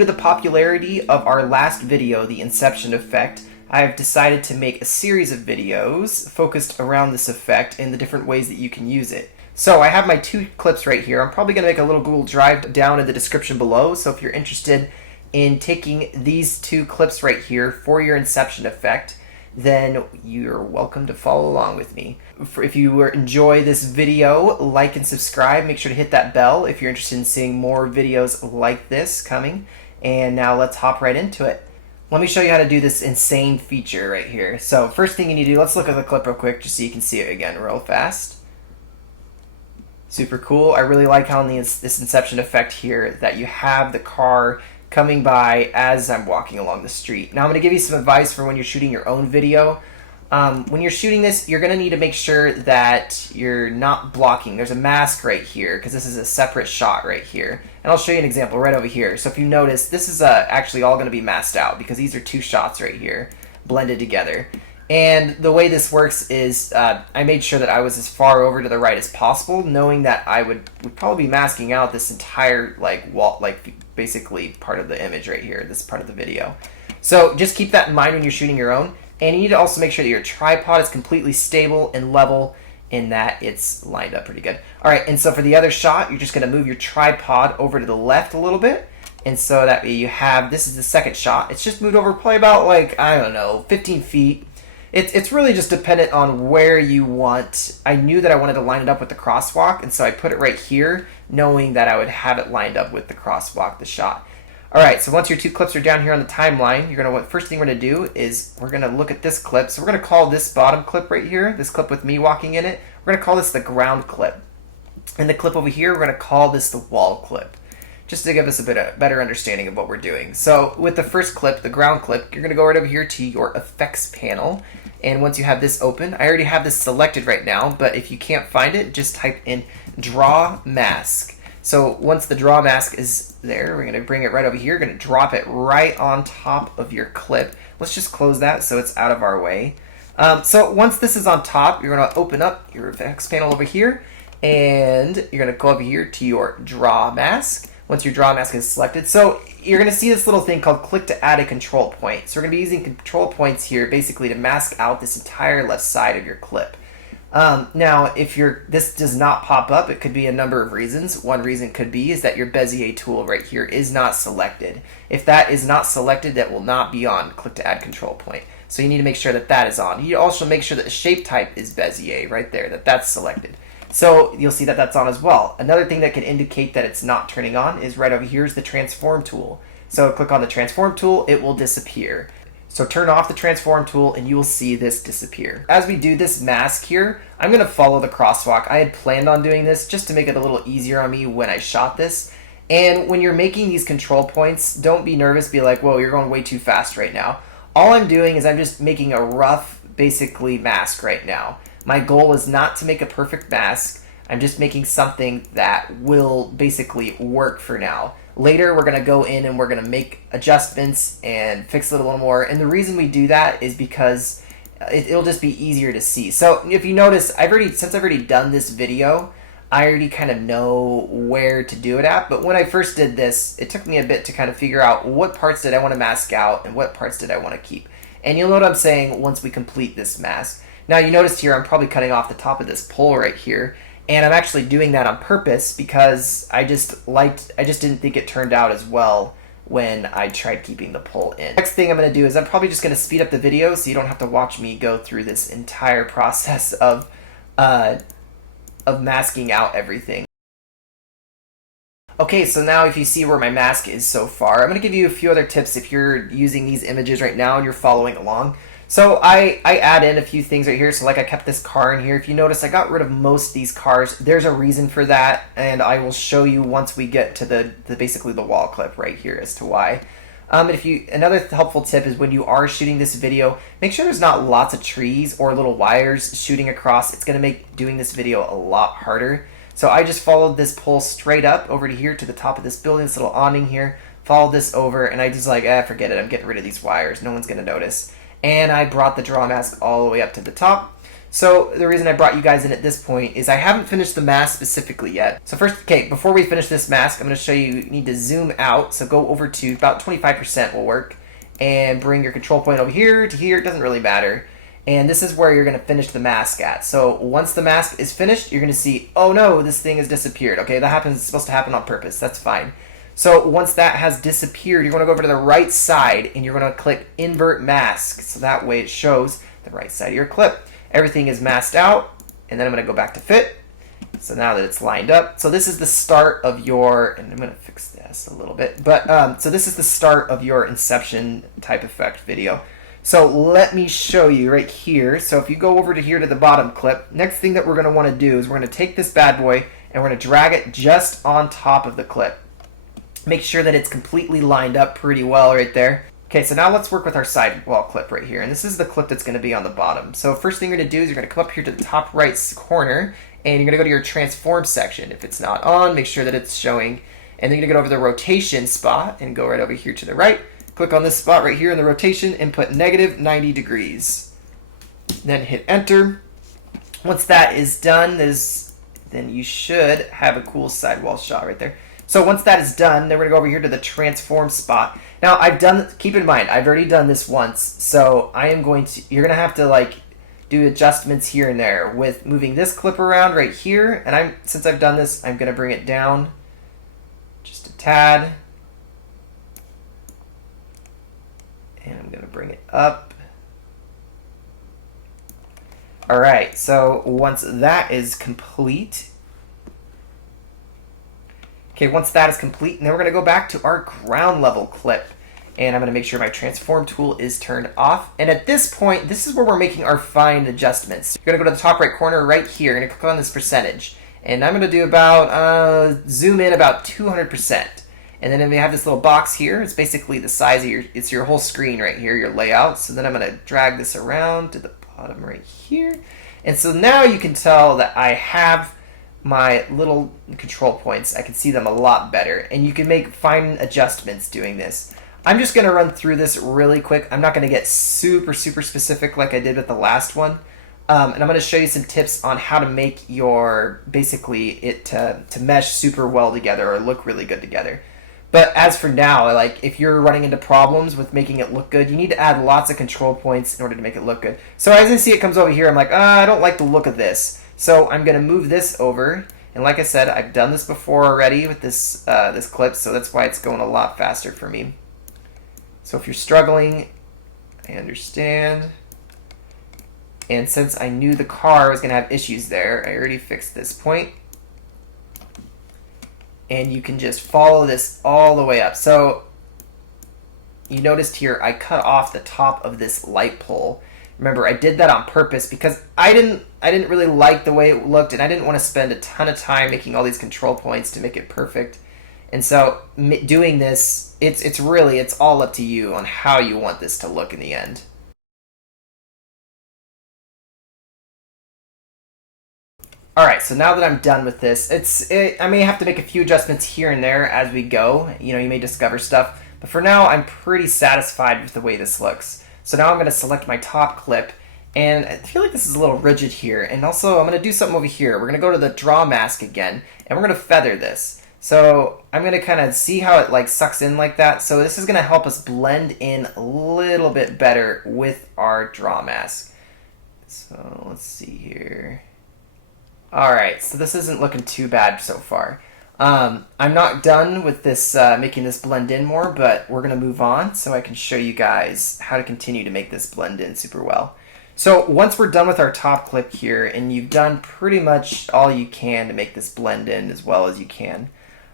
to the popularity of our last video, the Inception effect, I've decided to make a series of videos focused around this effect and the different ways that you can use it. So I have my two clips right here. I'm probably going to make a little Google Drive down in the description below, so if you're interested in taking these two clips right here for your Inception effect, then you're welcome to follow along with me. If you enjoy this video, like and subscribe. Make sure to hit that bell if you're interested in seeing more videos like this coming. And now let's hop right into it. Let me show you how to do this insane feature right here. So first thing you need to do, let's look at the clip real quick just so you can see it again real fast. Super cool. I really like how in this Inception effect here that you have the car coming by as I'm walking along the street. Now I'm going to give you some advice for when you're shooting your own video. When you're shooting this, you're going to need to make sure that you're not blocking. There's a mask right here because this is a separate shot right here. And I'll show you an example right over here. So if you notice, this is actually all going to be masked out because these are two shots right here blended together. And the way this works is I made sure that I was as far over to the right as possible, knowing that I would probably be masking out this entire wall, basically part of the image right here, this part of the video. So just keep that in mind when you're shooting your own. And you need to also make sure that your tripod is completely stable and level in that it's lined up pretty good. All right, and so for the other shot, you're just going to move your tripod over to the left a little bit. And so that way you have, this is the second shot. It's just moved over probably about I don't know, 15 feet. It's really just dependent on where you want. I knew that I wanted to line it up with the crosswalk, and so I put it right here, knowing that I would have it lined up with the crosswalk, the shot. All right, so once your two clips are down here on the timeline, first thing we're gonna do is we're gonna look at this clip. So we're gonna call this bottom clip right here, this clip with me walking in it, we're gonna call this the ground clip. And the clip over here, we're gonna call this the wall clip, just to give us a better understanding of what we're doing. So with the first clip, the ground clip, you're gonna go right over here to your effects panel. And once you have this open, I already have this selected right now, but if you can't find it, just type in draw mask. So once the draw mask is there, we're gonna bring it right over here, gonna drop it right on top of your clip. Let's just close that so it's out of our way. So once this is on top, you're gonna open up your effects panel over here, and you're gonna go over here to your draw mask. Once your draw mask is selected, so you're going to see this little thing called click to add a control point. So we're going to be using control points here basically to mask out this entire left side of your clip. Now, if this does not pop up, it could be a number of reasons. One reason could be is that your Bezier tool right here is not selected. If that is not selected, that will not be on click to add control point. So you need to make sure that that is on. You also make sure that the shape type is Bezier right there, that's selected. So you'll see that that's on as well. Another thing that can indicate that it's not turning on is right over here is the transform tool. So click on the transform tool, it will disappear. So turn off the transform tool and you will see this disappear. As we do this mask here, I'm going to follow the crosswalk. I had planned on doing this just to make it a little easier on me when I shot this. And when you're making these control points, don't be nervous, be like, whoa, you're going way too fast right now. All I'm doing is I'm just making a rough, basically, mask right now. My goal is not to make a perfect mask. I'm just making something that will basically work for now. Later, we're going to go in and we're going to make adjustments and fix it a little more. And the reason we do that is because it'll just be easier to see. So if you notice, since I've already done this video, I already kind of know where to do it at. But when I first did this, it took me a bit to kind of figure out what parts did I want to mask out and what parts did I want to keep. And you'll know what I'm saying once we complete this mask. Now you noticed here I'm probably cutting off the top of this pole right here, and I'm actually doing that on purpose because I just didn't think it turned out as well when I tried keeping the pole in. Next thing I'm going to do is I'm probably just going to speed up the video so you don't have to watch me go through this entire process of masking out everything. Okay, so now if you see where my mask is so far, I'm going to give you a few other tips if you're using these images right now and you're following along. So I add in a few things right here. So I kept this car in here. If you notice, I got rid of most of these cars. There's a reason for that, and I will show you once we get to basically the wall clip right here as to why. Another helpful tip is when you are shooting this video, make sure there's not lots of trees or little wires shooting across. It's going to make doing this video a lot harder. So I just followed this pole straight up over to here to the top of this building, this little awning here, followed this over, and I just forget it. I'm getting rid of these wires. No one's going to notice. And I brought the draw mask all the way up to the top. So the reason I brought you guys in at this point is I haven't finished the mask specifically yet. So first, okay, before we finish this mask, I'm going to show you need to zoom out. So go over to about 25% will work. And bring your control point over here to here. It doesn't really matter. And this is where you're going to finish the mask at. So once the mask is finished, you're going to see, oh no, this thing has disappeared. Okay, that happens. It's supposed to happen on purpose. That's fine. So once that has disappeared, you're going to go over to the right side and you're going to click invert mask. So that way it shows the right side of your clip. Everything is masked out, and then I'm going to go back to fit. So now that it's lined up, so this is the start of your, and I'm going to fix this a little bit, but so this is the start of your Inception type effect video. So let me show you right here. So if you go over to here to the bottom clip, next thing that we're going to want to do is we're going to take this bad boy and we're going to drag it just on top of the clip. Make sure that it's completely lined up pretty well right there. Okay, so now let's work with our sidewall clip right here. And this is the clip that's going to be on the bottom. So first thing you're going to do is you're going to come up here to the top right corner and you're going to go to your transform section. If it's not on, make sure that it's showing. And then you're going to go over the rotation spot and go right over here to the right. Click on this spot right here in the rotation and put negative 90 degrees. Then hit enter. Once that is done, then you should have a cool sidewall shot right there. So once that is done, then we're going to go over here to the transform spot. Now keep in mind, I've already done this once, so you're going to have to like do adjustments here and there with moving this clip around right here. And since I've done this, I'm going to bring it down just a tad. And I'm going to bring it up. All right, so once that is complete, once that is complete, and then we're going to go back to our ground level clip. And I'm going to make sure my transform tool is turned off. And at this point, this is where we're making our fine adjustments. You're going to go to the top right corner right here. You're going to click on this percentage. And I'm going to do about, zoom in about 200%. And then we have this little box here. It's basically the size of it's your whole screen right here, your layout. So then I'm going to drag this around to the bottom right here. And so now you can tell that I have my little control points. I can see them a lot better, and you can make fine adjustments doing this. I'm just going to run through this really quick. I'm not going to get super specific like I did with the last one, and I'm going to show you some tips on how to make your to mesh super well together or look really good together. But as for now, like if you're running into problems with making it look good, you need to add lots of control points in order to make it look good. So as I see it comes over here, I'm like, I don't like the look of this. So I'm going to move this over, and like I said, I've done this before already with this this clip, so that's why it's going a lot faster for me. So if you're struggling, I understand. And since I knew the car was going to have issues there, I already fixed this point. And you can just follow this all the way up. So you noticed here I cut off the top of this light pole. Remember, I did that on purpose because I didn't really like the way it looked, and I didn't want to spend a ton of time making all these control points to make it perfect. And so doing this, it's all up to you on how you want this to look in the end. All right, so now that I'm done with this, I may have to make a few adjustments here and there as we go. You know, you may discover stuff, but for now, I'm pretty satisfied with the way this looks. So now I'm going to select my top clip, and I feel like this is a little rigid here. And also, I'm going to do something over here. We're going to go to the draw mask again, and we're going to feather this. So I'm going to kind of see how it like sucks in like that. So this is going to help us blend in a little bit better with our draw mask. So let's see here. All right, so this isn't looking too bad so far. I'm not done with this, making this blend in more, but we're going to move on so I can show you guys how to continue to make this blend in super well. So once we're done with our top clip here, and you've done pretty much all you can to make this blend in as well as you can,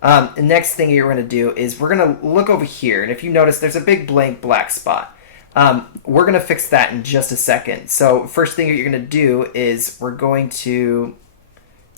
the next thing you're going to do is we're going to look over here, and if you notice, there's a big blank black spot. We're going to fix that in just a second. So first thing you're going to do is we're going to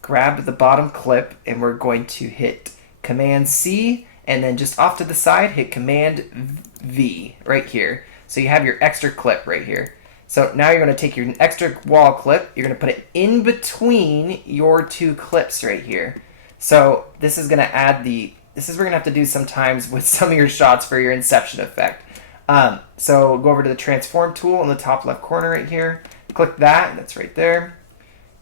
grab the bottom clip, and we're going to hit Command C, and then just off to the side, hit Command V right here. So you have your extra clip right here. So now you're going to take your extra wall clip, you're going to put it in between your two clips right here. So this is going to add this is what we're going to have to do sometimes with some of your shots for your Inception effect. So go over to the transform tool in the top left corner right here. Click that, that's right there.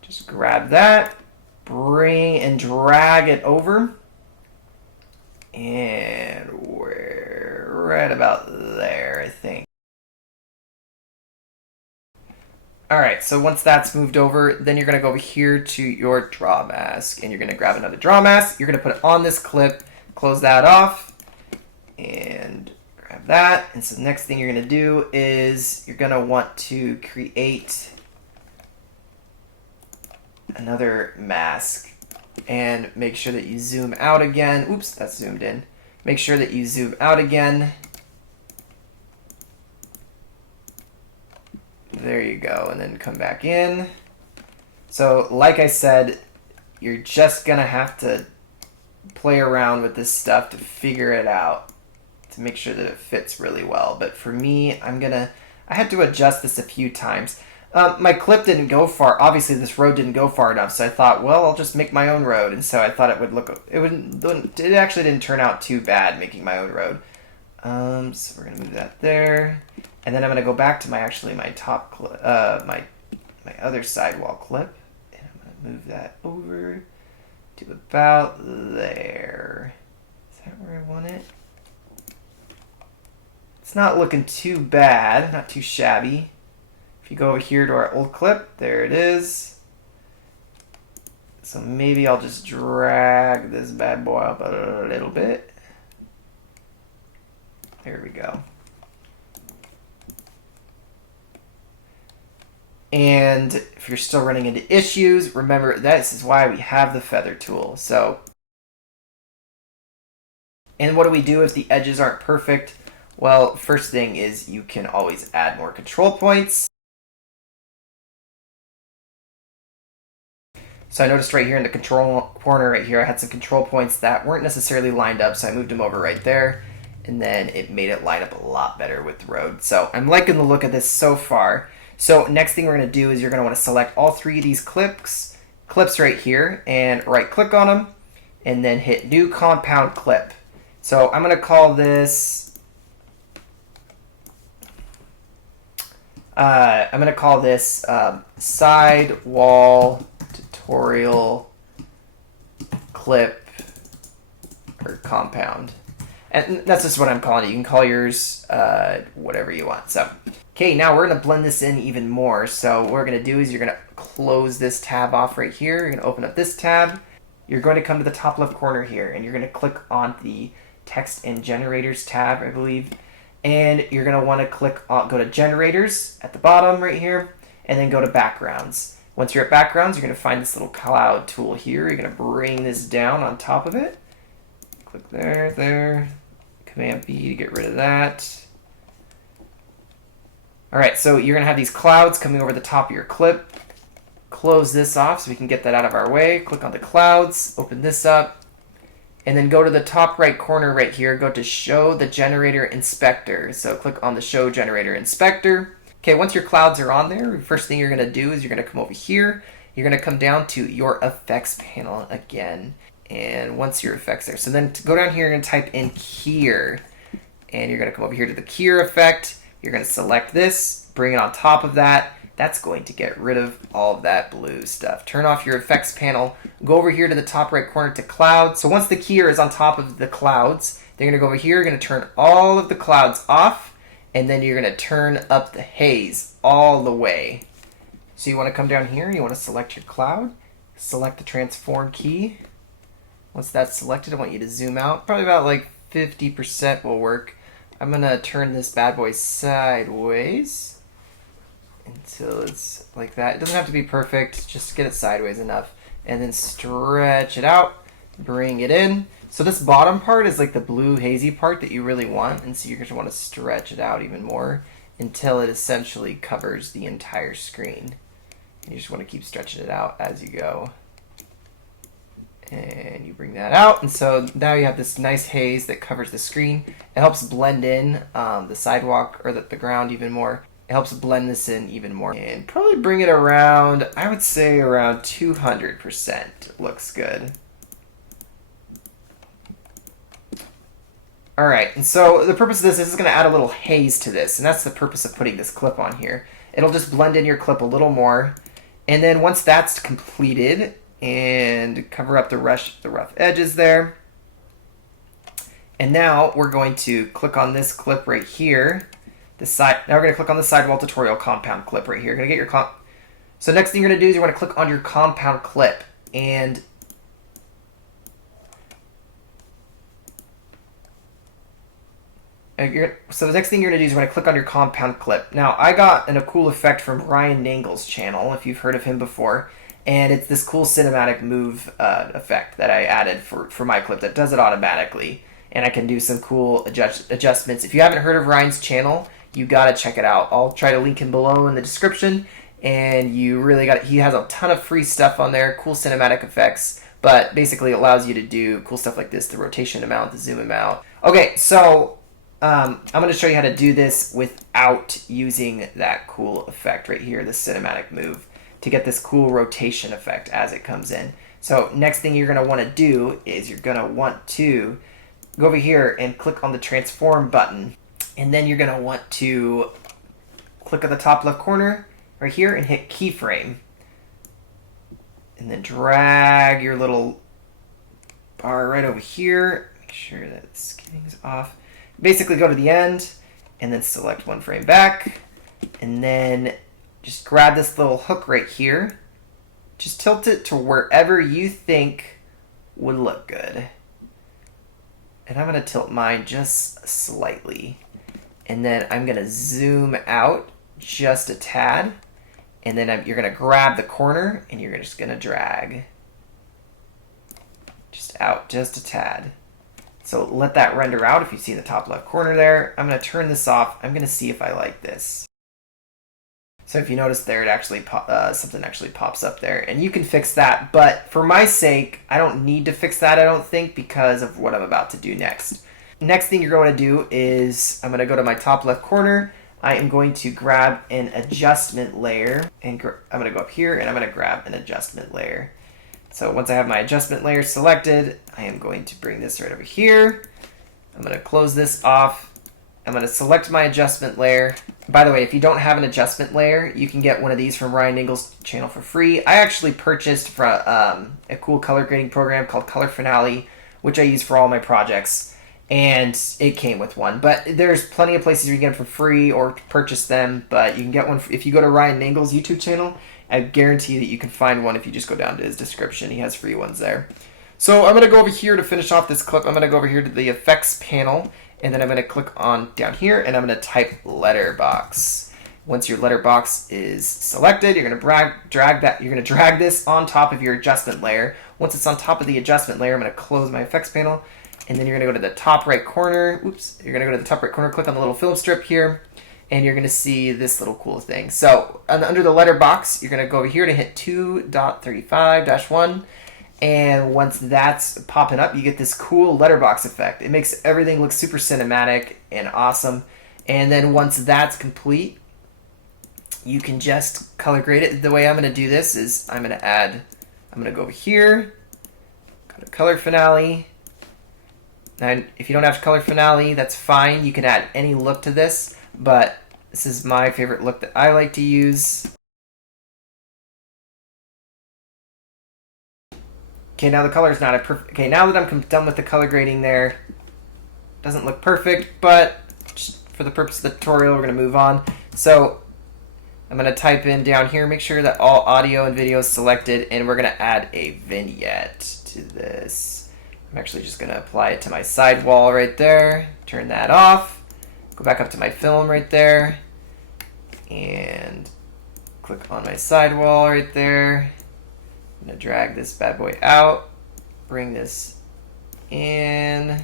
Just grab that, bring and drag it over. And we're right about there, I think. Alright, so once that's moved over, then you're going to go over here to your draw mask, and you're going to grab another draw mask. You're going to put it on this clip, close that off, and grab that. And so the next thing you're going to do is you're going to want to create another mask, and make sure that you zoom out again. Oops, that's zoomed in. Make sure that you zoom out again. There you go, and then come back in. So like I said, you're just gonna have to play around with this stuff to figure it out, to make sure that it fits really well. But for me, I had to adjust this a few times. My clip didn't go far. Obviously, this road didn't go far enough, so I thought, well, I'll just make my own road. And so I thought it would look, it actually didn't turn out too bad making my own road. So we're gonna move that there. And then I'm going to go back to my top clip, my other sidewall clip, and I'm going to move that over to about there. Is that where I want it? It's not looking too bad, not too shabby. If you go over here to our old clip, there it is. So maybe I'll just drag this bad boy up a little bit. There we go. And if you're still running into issues, remember this is why we have the feather tool. So, and what do we do if the edges aren't perfect? Well, first thing is you can always add more control points. So I noticed right here in the control corner right here, I had some control points that weren't necessarily lined up, so I moved them over right there. And then it made it line up a lot better with the road. So I'm liking the look of this so far. So next thing we're going to do is you're going to want to select all three of these clips right here, and right click on them, and then hit new compound clip. So I'm going to call this sidewall tutorial clip or compound. And that's just what I'm calling it. You can call yours whatever you want. So, okay, now we're going to blend this in even more. So what we're going to do is you're going to close this tab off right here. You're going to open up this tab. You're going to come to the top left corner here, and you're going to click on the Text and Generators tab, I believe. And you're going to want to go to Generators at the bottom right here, and then go to Backgrounds. Once you're at Backgrounds, you're going to find this little cloud tool here. You're going to bring this down on top of it. Click there. Command B to get rid of that. Alright, so you're going to have these clouds coming over the top of your clip. Close this off so we can get that out of our way. Click on the clouds, open this up, and then go to the top right corner right here. Go to Show the Generator Inspector. So click on the Show Generator Inspector. Okay, once your clouds are on there, the first thing you're going to do is you're going to come over here. You're going to come down to your effects panel again. And once your effects there. So then to go down here, you're going to type in Keyer. And you're going to come over here to the Keyer effect. You're going to select this, bring it on top of that. That's going to get rid of all of that blue stuff. Turn off your effects panel. Go over here to the top right corner to clouds. So once the keyer is on top of the clouds, they're going to go over here. You're going to turn all of the clouds off. And then you're going to turn up the haze all the way. So you want to come down here. You want to select your cloud. Select the transform key. Once that's selected, I want you to zoom out. Probably about like 50% will work. I'm going to turn this bad boy sideways until it's like that. It doesn't have to be perfect. Just get it sideways enough. And then stretch it out. Bring it in. So this bottom part is like the blue hazy part that you really want. And so you're going to want to stretch it out even more until it essentially covers the entire screen. And you just want to keep stretching it out as you go. And you bring that out, and so now you have this nice haze that covers the screen. It helps blend in the sidewalk or the ground even more. It helps blend this in even more. And probably bring it around, I would say around 200% looks good. Alright, and so the purpose of this is going to add a little haze to this, and that's the purpose of putting this clip on here. It'll just blend in your clip a little more. And then once that's completed, and cover up the rough edges there. And now we're going to click on this clip right here. Now we're going to click on the sidewall tutorial compound clip right here. You're going to get your So next thing you're going to do is you want to click on your compound clip. And so the next thing you're going to do is you're going to click on your compound clip. Now, I got a cool effect from Ryan Nangle's channel, if you've heard of him before. And it's this cool cinematic move effect that I added for my clip that does it automatically. And I can do some cool adjustments. If you haven't heard of Ryan's channel, you got to check it out. I'll try to link him below in the description. And you really got he has a ton of free stuff on there, cool cinematic effects. But basically it allows you to do cool stuff like this, the rotation amount, the zoom amount. Okay, so I'm going to show you how to do this without using that cool effect right here, the cinematic move, to get this cool rotation effect as it comes in. So next thing you're going to want to do is you're going to want to go over here and click on the transform button. And then you're going to want to click at the top left corner right here and hit keyframe. And then drag your little bar right over here. Make sure that the skinning's off. Basically go to the end and then select one frame back. And then just grab this little hook right here. Just tilt it to wherever you think would look good. And I'm going to tilt mine just slightly. And then I'm going to zoom out just a tad. And then you're going to grab the corner and you're just going to drag. Just out just a tad. So let that render out if you see the top left corner there. I'm going to turn this off. I'm going to see if I like this. So if you notice there, it actually something actually pops up there. And you can fix that. But for my sake, I don't need to fix that, I don't think, because of what I'm about to do next. Next thing you're going to do is I'm going to go to my top left corner. I am going to grab an adjustment layer. And I'm going to go up here and I'm going to grab an adjustment layer. So once I have my adjustment layer selected, I am going to bring this right over here. I'm going to close this off. I'm going to select my adjustment layer. By the way, if you don't have an adjustment layer, you can get one of these from Ryan Nangle's channel for free. I actually purchased from a cool color grading program called Color Finale, which I use for all my projects. And it came with one. But there's plenty of places you can get them for free or purchase them. But you can get one if you go to Ryan Nangle's YouTube channel. I guarantee that you can find one if you just go down to his description. He has free ones there. So I'm going to go over here to finish off this clip. I'm going to go over here to the effects panel. And then I'm going to click on down here and I'm going to type letterbox. Once your letterbox is selected, you're going to drag this on top of your adjustment layer. Once it's on top of the adjustment layer, I'm going to close my effects panel. And then you're going to go to the top right corner. Oops. You're going to go to the top right corner, click on the little film strip here. And you're going to see this little cool thing. So under the letterbox, you're going to go over here to hit 2.35-1. And once that's popping up, you get this cool letterbox effect. It makes everything look super cinematic and awesome. And then once that's complete, you can just color grade it. The way I'm going to do this is I'm going to go over here, go to Color Finale. Now, if you don't have Color Finale, that's fine. You can add any look to this, but this is my favorite look that I like to use. Okay, now the color is not a perfect. Okay, now that I'm done with the color grading there, doesn't look perfect, but just for the purpose of the tutorial, we're going to move on. So I'm going to type in down here, make sure that all audio and video is selected, and we're going to add a vignette to this. I'm actually just going to apply it to my sidewall right there, turn that off, go back up to my film right there, and click on my sidewall right there. I'm going to drag this bad boy out, bring this in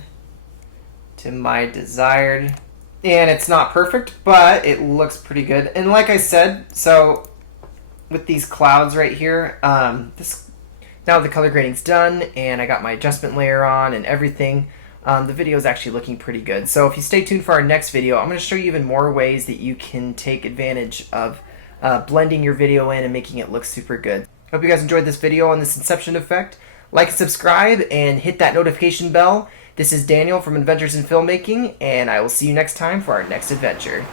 to my desired, and it's not perfect, but it looks pretty good. And like I said, so with these clouds right here, now the color grading's done, and I got my adjustment layer on and everything. The video is actually looking pretty good. So if you stay tuned for our next video, I'm going to show you even more ways that you can take advantage of blending your video in and making it look super good. Hope you guys enjoyed this video on this Inception effect. Like and subscribe and hit that notification bell. This is Daniel from Adventures in Filmmaking, and I will see you next time for our next adventure.